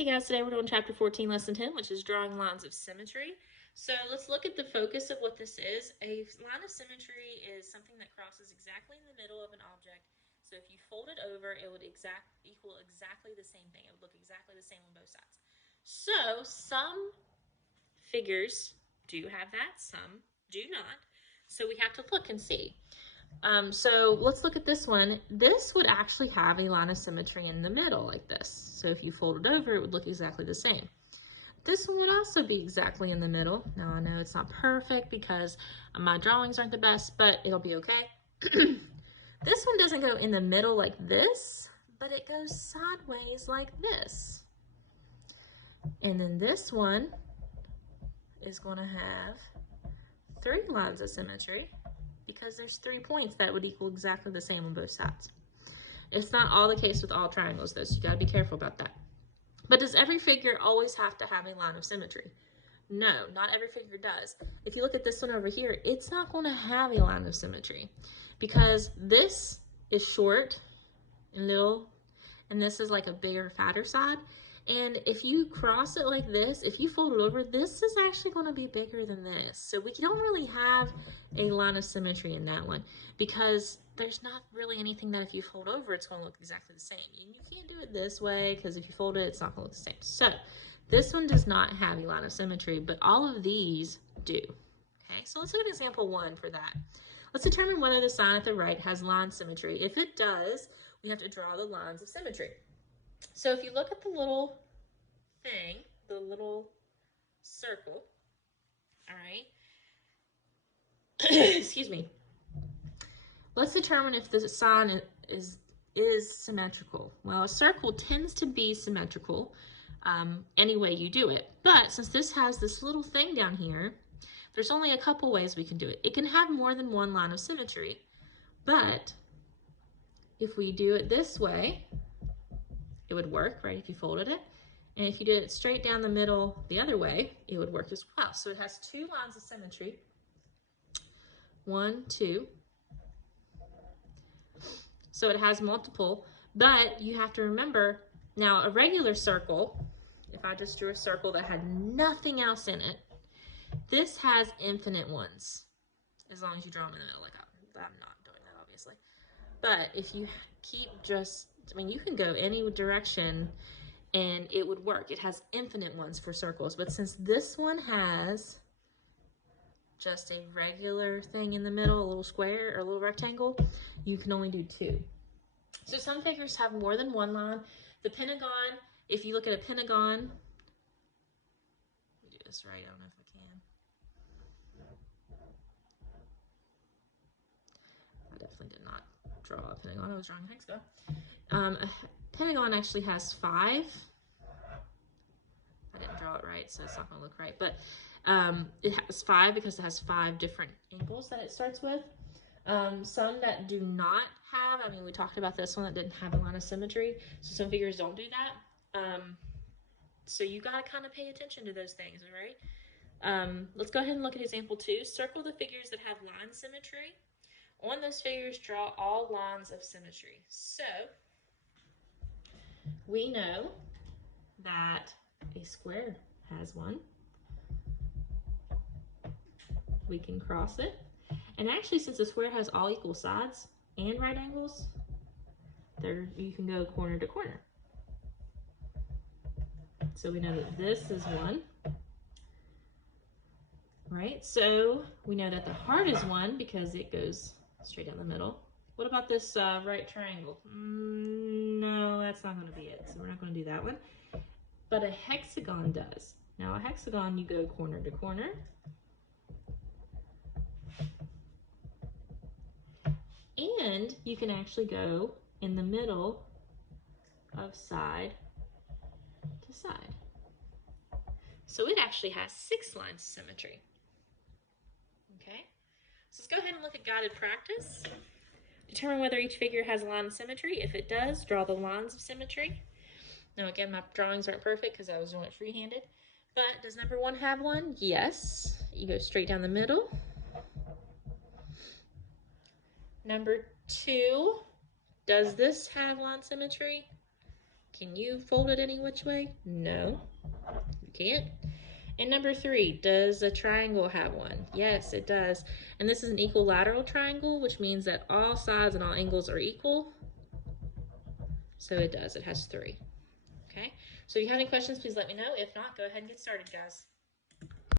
Hey guys, today we're doing chapter 14, lesson 10, which is drawing lines of symmetry. So let's look at the focus of what this is. A line of symmetry is something that crosses exactly in the middle of an object. So if you fold it over, it would equal exactly the same thing. It would look exactly the same on both sides. So some figures do have that, some do not. So we have to look and see. So let's look at this one. This would actually have a line of symmetry in the middle like this. So if you fold it over, it would look exactly the same. This one would also be exactly in the middle. Now I know it's not perfect because my drawings aren't the best, but it'll be okay. This one doesn't go in the middle like this, but it goes sideways like this. And then this one is going to have 3 lines of symmetry, because there's 3 points that would equal exactly the same on both sides. It's not all the case with all triangles though, so you gotta be careful about that. But does every figure always have to have a line of symmetry? No, not every figure does. If you look at this one over here, it's not gonna have a line of symmetry because this is short and little, and this is like a bigger, fatter side. And if you cross it like this, if you fold it over, this is actually going to be bigger than this. So we don't really have a line of symmetry in that one because there's not really anything that if you fold over, it's going to look exactly the same. You can't do it this way because if you fold it, it's not going to look the same. So this one does not have a line of symmetry, but all of these do. Okay, so let's look at example 1 for that. Let's determine whether the sign at the right has line symmetry. If it does, we have to draw the lines of symmetry. So if you look at the little thing, the little circle, all right, excuse me, let's determine if the sign is symmetrical. Well, a circle tends to be symmetrical any way you do it, but since this has this little thing down here, there's only a couple ways we can do it. It can have more than one line of symmetry, but if we do it this way, it would work, right, if you folded it. And if you did it straight down the middle the other way, it would work as well. So it has 2 lines of symmetry. 1, 2. So it has multiple, but you have to remember, now a regular circle, if I just drew a circle that had nothing else in it, this has infinite ones, as long as you draw them in the middle. Like I'm not doing that, obviously. But if you keep just, I mean, you can go any direction and it would work. It has infinite ones for circles, but since this one has just a regular thing in the middle, a little square or a little rectangle, you can only do 2. So some figures have more than one line. The pentagon, if you look at a pentagon, let me do this right, I don't know if I can. I definitely did not draw a pentagon, I was drawing a hexagon. A pentagon actually has 5. I didn't draw it right, so it's not gonna look right, but it has 5 because it has 5 different angles that it starts with. Some that do not have, I mean, we talked about this one that didn't have a line of symmetry, so some figures don't do that. So you gotta kind of pay attention to those things, all right? Let's go ahead and look at example 2. Circle the figures that have line symmetry. On those figures, draw all lines of symmetry. So we know that a square has one. We can cross it. And actually, since a square has all equal sides and right angles, there you can go corner to corner. So we know that this is one. Right? So we know that the heart is 1 because it goes straight down the middle. What about this right triangle? No, that's not going to be it. So we're not going to do that one. But a hexagon does. Now a hexagon, you go corner to corner. And you can actually go in the middle of side to side. So it actually has 6 lines of symmetry. Okay, so let's go ahead and look at guided practice. Determine whether each figure has a line of symmetry. If it does, draw the lines of symmetry. Now again, my drawings aren't perfect because I was doing it free-handed. But does number 1 have one? Yes. You go straight down the middle. Number 2, does this have line symmetry? Can you fold it any which way? No, you can't. And number 3, does a triangle have one? Yes, it does. And this is an equilateral triangle, which means that all sides and all angles are equal. So it does. It has 3. Okay, so if you have any questions, please let me know. If not, go ahead and get started, guys.